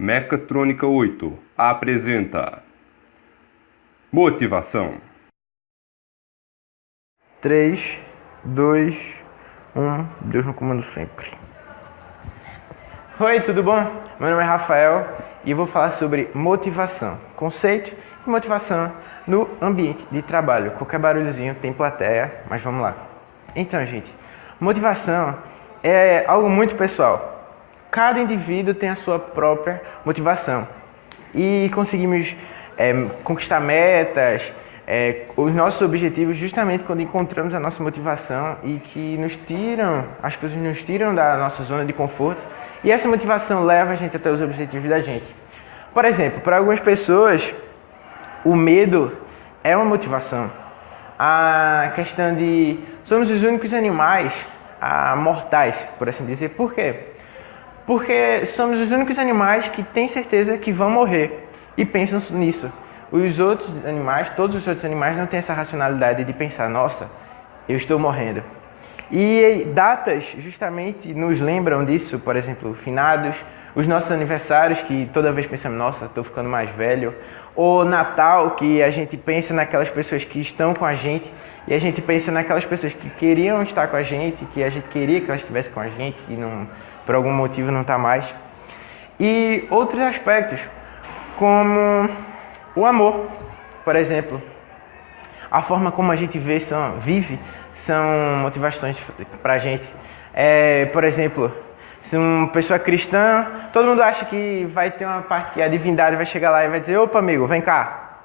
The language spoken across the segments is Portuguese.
Mecatrônica 8 apresenta Motivação. 3, 2, 1, Deus no comando sempre. Oi, tudo bom? Meu nome é Rafael e eu vou falar sobre motivação, conceito e motivação no ambiente de trabalho. Qualquer barulhozinho tem plateia, mas vamos lá. Então, gente, motivação é algo muito pessoal. Cada indivíduo tem a sua própria motivação e conseguimos conquistar metas, os nossos objetivos justamente quando encontramos a nossa motivação e que as coisas nos tiram da nossa zona de conforto e essa motivação leva a gente até os objetivos da gente. Por exemplo, para algumas pessoas, o medo é uma motivação. A questão de somos os únicos animais mortais, por assim dizer. Por quê? Porque somos os únicos animais que têm certeza que vão morrer e pensam nisso. Os outros animais, todos os outros animais não têm essa racionalidade de pensar, nossa, eu estou morrendo. E datas justamente nos lembram disso, por exemplo, finados, os nossos aniversários, que toda vez pensamos, nossa, estou ficando mais velho. Ou Natal, que a gente pensa naquelas pessoas que estão com a gente e a gente pensa naquelas pessoas que queriam estar com a gente, que a gente queria que elas estivessem com a gente e não, por algum motivo não está mais. E outros aspectos, como o amor, por exemplo. A forma como a gente vive são motivações para a gente. Por exemplo, se uma pessoa cristã, todo mundo acha que vai ter uma parte que a divindade vai chegar lá e vai dizer, opa amigo, vem cá.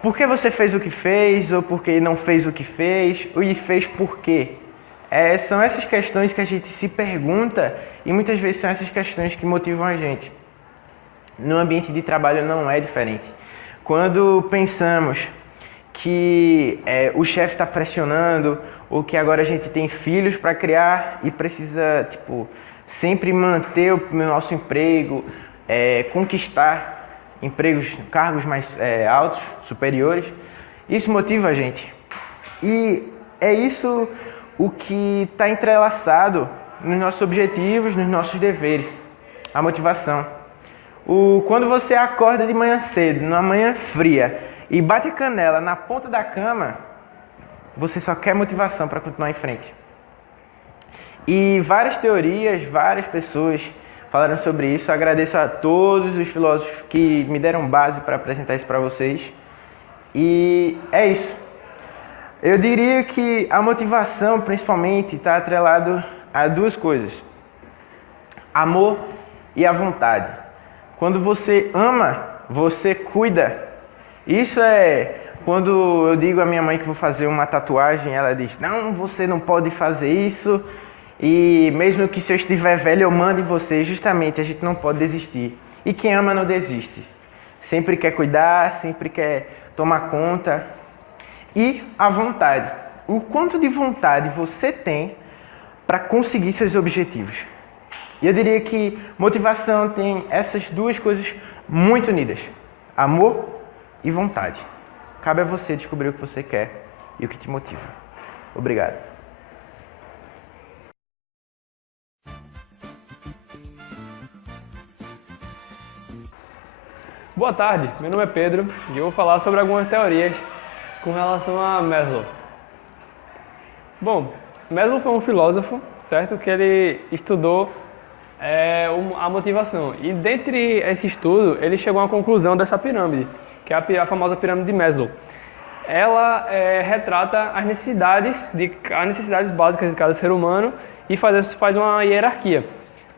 Por que você fez o que fez, ou por que não fez o que fez, e fez por quê? São essas questões que a gente se pergunta e muitas vezes são essas questões que motivam a gente. No ambiente de trabalho não é diferente. Quando pensamos que o chefe está pressionando ou que agora a gente tem filhos para criar e precisa sempre manter o nosso emprego, conquistar cargos mais altos, superiores, isso motiva a gente. E é isso o que está entrelaçado nos nossos objetivos, nos nossos deveres, a motivação. Quando você acorda de manhã cedo, numa manhã fria, e bate a canela na ponta da cama, você só quer motivação para continuar em frente. E várias teorias, várias pessoas falaram sobre isso. Eu agradeço a todos os filósofos que me deram base para apresentar isso para vocês. E é isso. Eu diria que a motivação, principalmente, está atrelado a duas coisas: amor e a vontade. Quando você ama, você cuida. Isso quando eu digo à minha mãe que vou fazer uma tatuagem, ela diz, não, você não pode fazer isso. E mesmo que se eu estiver velho, eu mando em você. Justamente, a gente não pode desistir. E quem ama não desiste. Sempre quer cuidar, sempre quer tomar conta. E a vontade. O quanto de vontade você tem para conseguir seus objetivos. E eu diria que motivação tem essas duas coisas muito unidas. Amor e vontade. Cabe a você descobrir o que você quer e o que te motiva. Obrigado. Boa tarde, meu nome é Pedro e eu vou falar sobre algumas teorias com relação a Maslow. Bom, Maslow foi um filósofo, certo? Que ele estudou a motivação. E dentre esse estudo, ele chegou a uma conclusão dessa pirâmide, que é a famosa pirâmide de Maslow. Ela retrata as necessidades básicas de cada ser humano e faz uma hierarquia.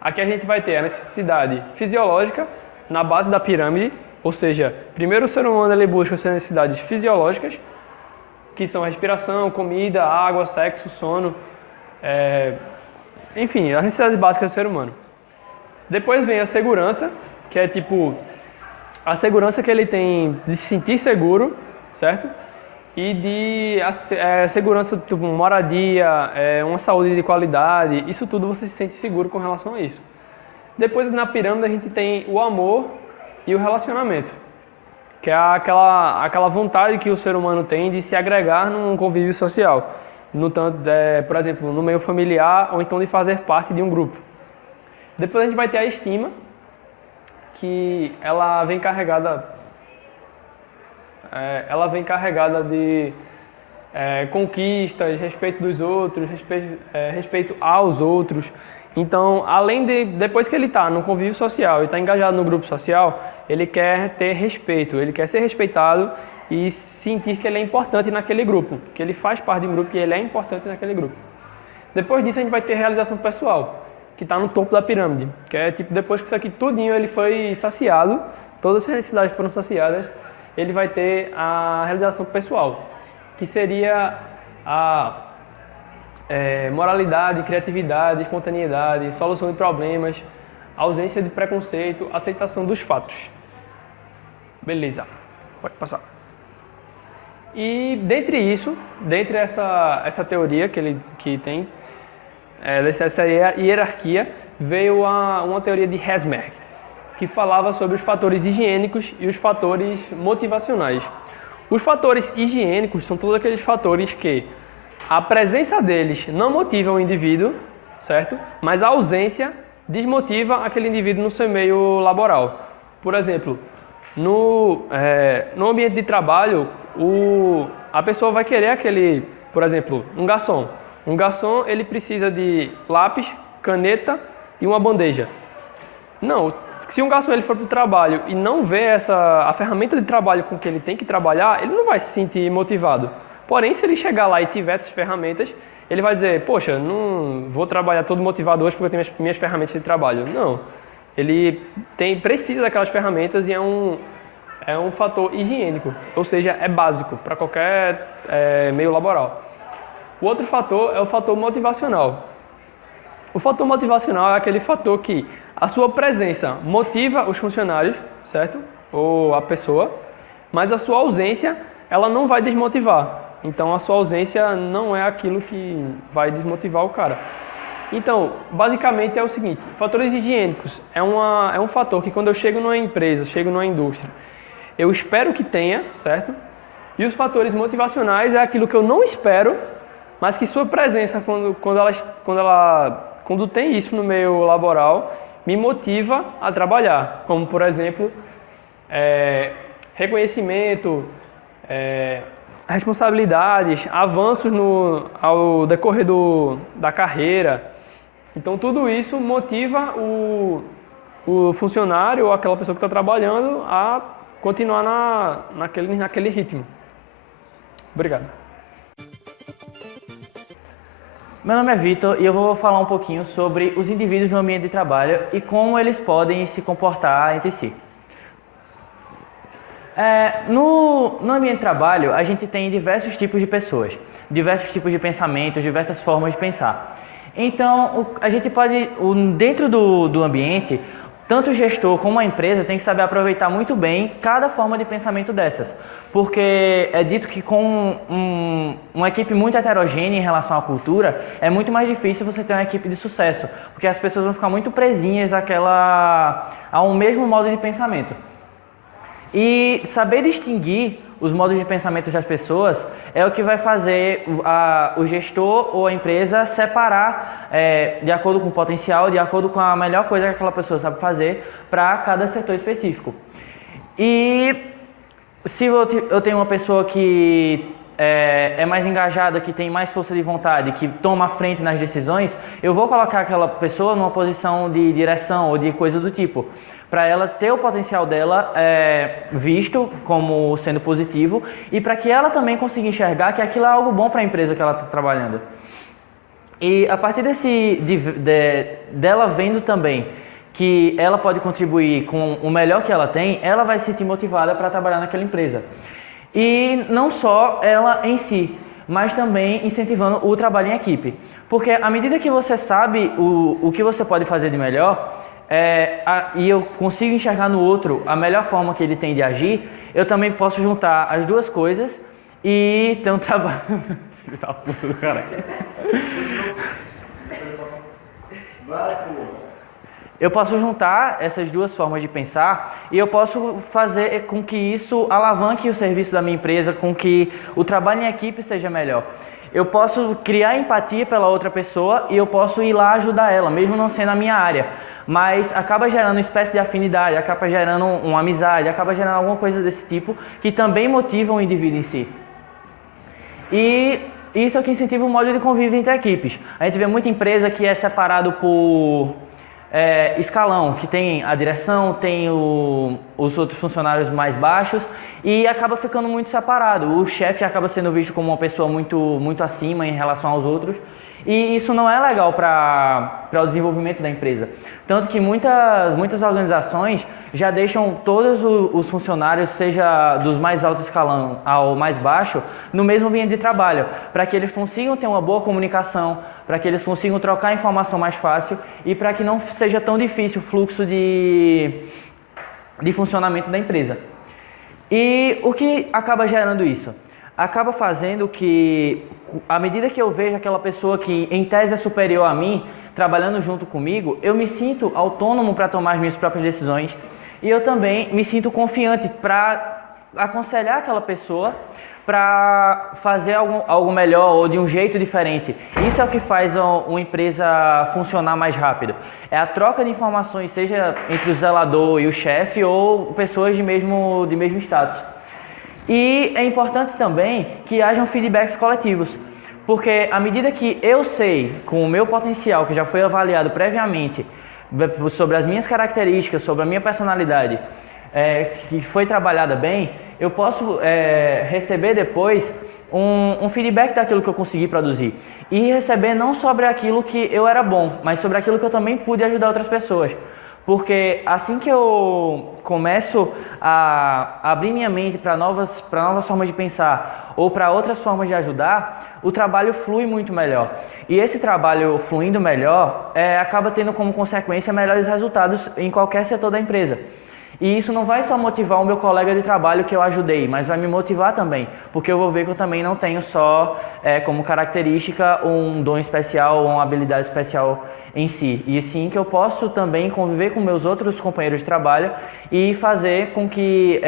Aqui a gente vai ter a necessidade fisiológica na base da pirâmide, ou seja, primeiro o ser humano ele busca as suas necessidades fisiológicas, que são respiração, comida, água, sexo, sono, enfim, as necessidades básicas do ser humano. Depois vem a segurança, que é a segurança que ele tem de se sentir seguro, certo? E de segurança, moradia, uma saúde de qualidade, isso tudo você se sente seguro com relação a isso. Depois na pirâmide a gente tem o amor e o relacionamento, que é aquela vontade que o ser humano tem de se agregar num convívio social, por exemplo, no meio familiar ou então de fazer parte de um grupo. Depois a gente vai ter a estima, que ela vem carregada de conquistas, respeito dos outros, respeito aos outros. Então, além de, depois que ele está no convívio social e está engajado no grupo social, ele quer ter respeito, ele quer ser respeitado e sentir que ele é importante naquele grupo, que ele faz parte de um grupo e ele é importante naquele grupo. Depois disso, a gente vai ter realização pessoal, que está no topo da pirâmide, que é tipo, depois que isso aqui tudinho ele foi saciado, todas as necessidades foram saciadas, ele vai ter a realização pessoal, que seria a moralidade, criatividade, espontaneidade, solução de problemas, ausência de preconceito, aceitação dos fatos. Beleza, pode passar. E dentre essa teoria que tem, dessa hierarquia, veio uma teoria de Herzberg, que falava sobre os fatores higiênicos e os fatores motivacionais. Os fatores higiênicos são todos aqueles fatores que a presença deles não motiva o indivíduo, certo? Mas a ausência desmotiva aquele indivíduo no seu meio laboral. Por exemplo, no ambiente de trabalho, a pessoa vai querer por exemplo, um garçom. Um garçom, ele precisa de lápis, caneta e uma bandeja. Não, se um garçom ele for para o trabalho e não vê a ferramenta de trabalho com que ele tem que trabalhar, ele não vai se sentir motivado. Porém, se ele chegar lá e tiver essas ferramentas, ele vai dizer, poxa, não vou trabalhar todo motivado hoje porque eu tenho minhas ferramentas de trabalho. Não, ele precisa daquelas ferramentas e é um fator higiênico, ou seja, é básico para qualquer meio laboral. O outro fator é o fator motivacional. O fator motivacional é aquele fator que a sua presença motiva os funcionários, certo? Ou a pessoa, mas a sua ausência, ela não vai desmotivar. Então, a sua ausência não é aquilo que vai desmotivar o cara. Então, basicamente é o seguinte, fatores higiênicos é um fator que quando eu chego numa empresa, chego numa indústria, eu espero que tenha, certo? E os fatores motivacionais é aquilo que eu não espero, mas que sua presença, quando tem isso no meio laboral, me motiva a trabalhar. Como, por exemplo, reconhecimento, responsabilidades, avanços ao decorrer da carreira. Então, tudo isso motiva o funcionário ou aquela pessoa que está trabalhando a continuar naquele ritmo. Obrigado. Meu nome é Vitor e eu vou falar um pouquinho sobre os indivíduos no ambiente de trabalho e como eles podem se comportar entre si. No ambiente de trabalho, a gente tem diversos tipos de pessoas, diversos tipos de pensamentos, diversas formas de pensar. Então, a gente pode, dentro do ambiente, tanto o gestor como a empresa tem que saber aproveitar muito bem cada forma de pensamento dessas. Porque é dito que com uma equipe muito heterogênea em relação à cultura, é muito mais difícil você ter uma equipe de sucesso. Porque as pessoas vão ficar muito presinhas a um mesmo modo de pensamento. E saber distinguir os modos de pensamento das pessoas é o que vai fazer o gestor ou a empresa separar de acordo com o potencial, de acordo com a melhor coisa que aquela pessoa sabe fazer para cada setor específico. E se eu tenho uma pessoa que é mais engajada, que tem mais força de vontade, que toma a frente nas decisões, eu vou colocar aquela pessoa numa posição de direção ou de coisa do tipo, para ela ter o potencial dela visto como sendo positivo e para que ela também consiga enxergar que aquilo é algo bom para a empresa que ela está trabalhando. E a partir dela vendo também que ela pode contribuir com o melhor que ela tem, ela vai se sentir motivada para trabalhar naquela empresa. E não só ela em si, mas também incentivando o trabalho em equipe. Porque à medida que você sabe o que você pode fazer de melhor, e eu consigo enxergar no outro a melhor forma que ele tem de agir, eu também posso juntar as duas coisas e ter um trabalho... Filho da puta do cara. Eu posso juntar essas duas formas de pensar e eu posso fazer com que isso alavanque o serviço da minha empresa, com que o trabalho em equipe seja melhor. Eu posso criar empatia pela outra pessoa e eu posso ir lá ajudar ela, mesmo não sendo a minha área. mas acaba gerando uma espécie de afinidade, acaba gerando uma amizade, acaba gerando alguma coisa desse tipo que também motiva o indivíduo em si. E isso é o que incentiva o modo de convívio entre equipes. A gente vê muita empresa que é separado por escalão, que tem a direção, tem os outros funcionários mais baixos e acaba ficando muito separado. O chefe acaba sendo visto como uma pessoa muito acima em relação aos outros e isso não é legal para o desenvolvimento da empresa. Tanto que muitas organizações já deixam todos os funcionários, seja dos mais altos escalão ao mais baixo, no mesmo ambiente de trabalho, para que eles consigam ter uma boa comunicação, para que eles consigam trocar informação mais fácil e para que não seja tão difícil o fluxo de funcionamento da empresa. E o que acaba gerando isso? Acaba fazendo que, à medida que eu vejo aquela pessoa que em tese é superior a mim, trabalhando junto comigo, eu me sinto autônomo para tomar as minhas próprias decisões e eu também me sinto confiante para aconselhar aquela pessoa para fazer algo melhor ou de um jeito diferente. Isso é o que faz uma empresa funcionar mais rápido. É a troca de informações, seja entre o zelador e o chefe ou pessoas de mesmo status. E é importante também que hajam feedbacks coletivos, porque à medida que eu sei, com o meu potencial, que já foi avaliado previamente, sobre as minhas características, sobre a minha personalidade, que foi trabalhada bem, eu posso receber depois um feedback daquilo que eu consegui produzir. E receber não sobre aquilo que eu era bom, mas sobre aquilo que eu também pude ajudar outras pessoas. Porque assim que eu começo a abrir minha mente para novas formas de pensar ou para outras formas de ajudar, o trabalho flui muito melhor. E esse trabalho fluindo melhor acaba tendo como consequência melhores resultados em qualquer setor da empresa. E isso não vai só motivar o meu colega de trabalho que eu ajudei, mas vai me motivar também, porque eu vou ver que eu também não tenho só como característica um dom especial ou uma habilidade especial em si. E sim que eu posso também conviver com meus outros companheiros de trabalho e fazer com que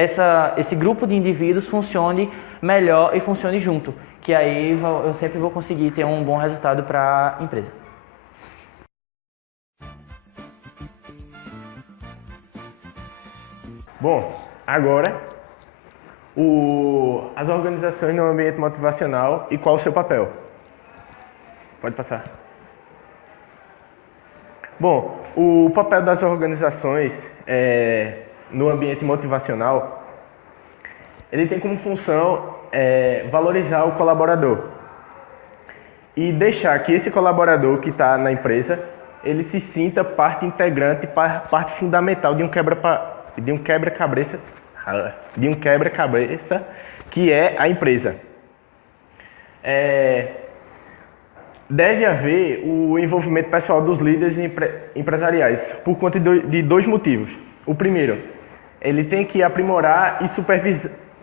esse grupo de indivíduos funcione melhor e funcione junto, que aí eu sempre vou conseguir ter um bom resultado para a empresa. Bom, agora as organizações no ambiente motivacional e qual o seu papel? Pode passar. Bom, o papel das organizações no ambiente motivacional, ele tem como função valorizar o colaborador e deixar que esse colaborador que está na empresa, ele se sinta parte integrante, parte fundamental de um quebra-cabeça que é a empresa. Deve haver o envolvimento pessoal dos líderes empresariais por conta de dois motivos. O primeiro, ele tem que aprimorar e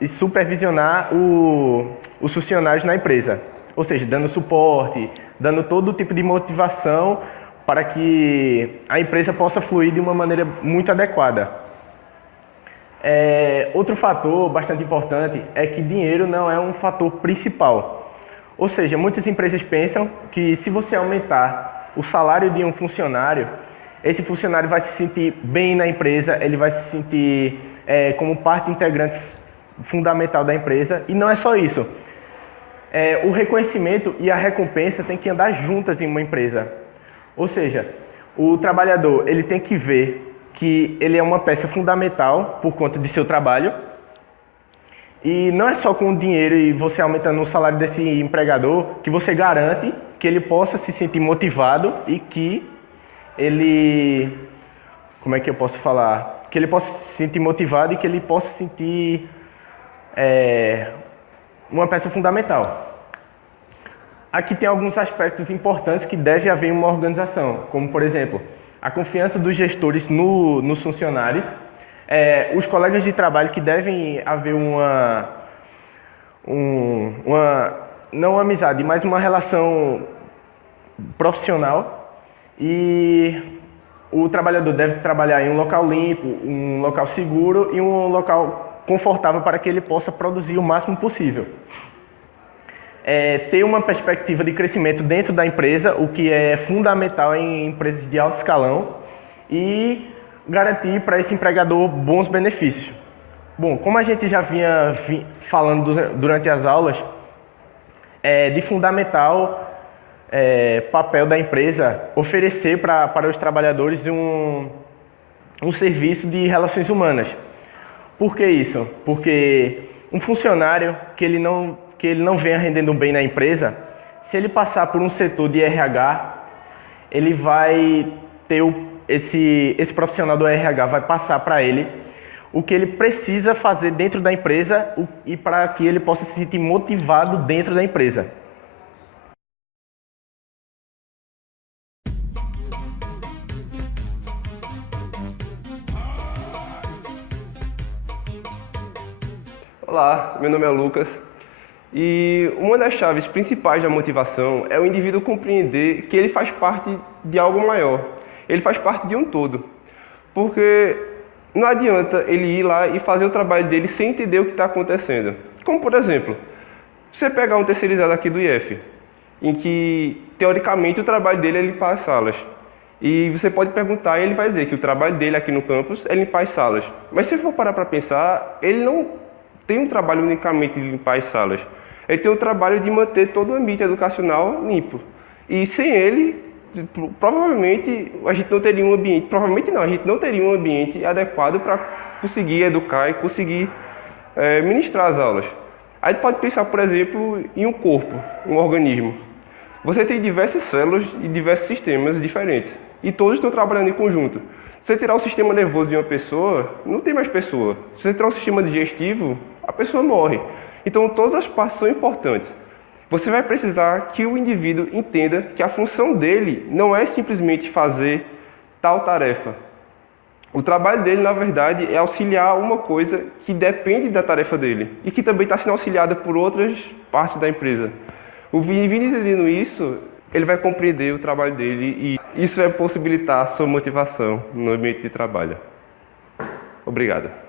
supervisionar os funcionários na empresa, ou seja, dando suporte, dando todo tipo de motivação para que a empresa possa fluir de uma maneira muito adequada. Outro fator bastante importante é que dinheiro não é um fator principal. Ou seja, muitas empresas pensam que se você aumentar o salário de um funcionário, esse funcionário vai se sentir bem na empresa, ele vai se sentir como parte integrante fundamental da empresa. E não é só isso. O reconhecimento e a recompensa têm que andar juntas em uma empresa. Ou seja, o trabalhador ele tem que ver que ele é uma peça fundamental por conta de seu trabalho. E não é só com o dinheiro e você aumentando o salário desse empregador que você garante que ele possa se sentir motivado e que ele... Como é que eu posso falar? Que ele possa se sentir motivado e que ele possa se sentir uma peça fundamental. Aqui tem alguns aspectos importantes que deve haver em uma organização, como por exemplo, a confiança dos gestores nos funcionários, os colegas de trabalho que devem haver não uma amizade, mas uma relação profissional, e o trabalhador deve trabalhar em um local limpo, um local seguro e um local confortável para que ele possa produzir o máximo possível. Ter uma perspectiva de crescimento dentro da empresa, o que é fundamental em empresas de alto escalão, e garantir para esse empregador bons benefícios. Bom, como a gente já vinha falando durante as aulas, é de fundamental papel da empresa oferecer para os trabalhadores um serviço de relações humanas. Por que isso? Porque um funcionário que ele não venha rendendo bem na empresa, se ele passar por um setor de RH, ele vai ter esse profissional do RH vai passar para ele o que ele precisa fazer dentro da empresa e para que ele possa se sentir motivado dentro da empresa. Olá, meu nome é Lucas e uma das chaves principais da motivação é o indivíduo compreender que ele faz parte de algo maior, ele faz parte de um todo, porque não adianta ele ir lá e fazer o trabalho dele sem entender o que está acontecendo. Como, por exemplo, você pegar um terceirizado aqui do IF, em que, teoricamente, o trabalho dele é limpar as salas. E você pode perguntar e ele vai dizer que o trabalho dele aqui no campus é limpar as salas. Mas se for parar para pensar, ele não tem um trabalho unicamente de limpar as salas. Ele tem o trabalho de manter todo o ambiente educacional limpo. E sem ele, provavelmente a gente não teria um ambiente, a gente não teria um ambiente adequado para conseguir educar e conseguir ministrar as aulas. A gente pode pensar, por exemplo, em um corpo, um organismo. Você tem diversas células e diversos sistemas diferentes, e todos estão trabalhando em conjunto. Se você tirar o sistema nervoso de uma pessoa, não tem mais pessoa. Se você tirar o sistema digestivo, a pessoa morre. Então todas as partes são importantes. Você vai precisar que o indivíduo entenda que a função dele não é simplesmente fazer tal tarefa. O trabalho dele, na verdade, é auxiliar uma coisa que depende da tarefa dele e que também está sendo auxiliada por outras partes da empresa. O indivíduo entendendo isso, ele vai compreender o trabalho dele e isso vai possibilitar a sua motivação no ambiente de trabalho. Obrigado.